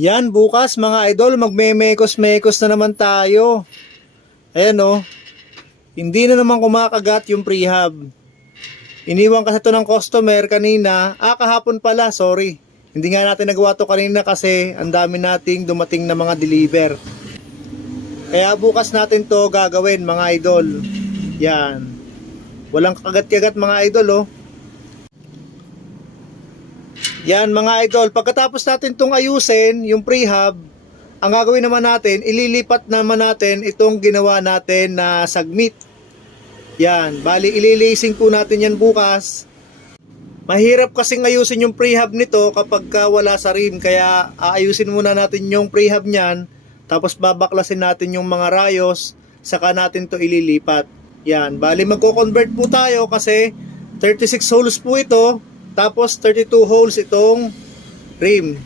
Yan, bukas mga idol, magme-mekos-mekos na naman tayo. Ayan o, hindi na naman kumakagat yung prehab. Iniwan kasi to ng customer kanina, kahapon pala, sorry. Hindi nga natin nagawa to kanina kasi ang dami nating dumating na mga deliver. Kaya bukas natin to gagawin mga idol. Yan. Walang kagat-kagat mga idol oh. Yan mga idol, pagkatapos natin itong ayusin, yung prehab, ang gagawin naman natin, ililipat naman natin itong ginawa natin na sagmit. Yan, bali ililacing po natin yan bukas. Mahirap kasing ayusin yung prehab nito kapag wala sa rim, kaya aayusin muna natin yung prehab niyan, tapos babaklasin natin yung mga rayos, saka natin to ililipat. Yan, bali magko-convert po tayo kasi 36 holes po ito. Tapos 32 holes itong rim.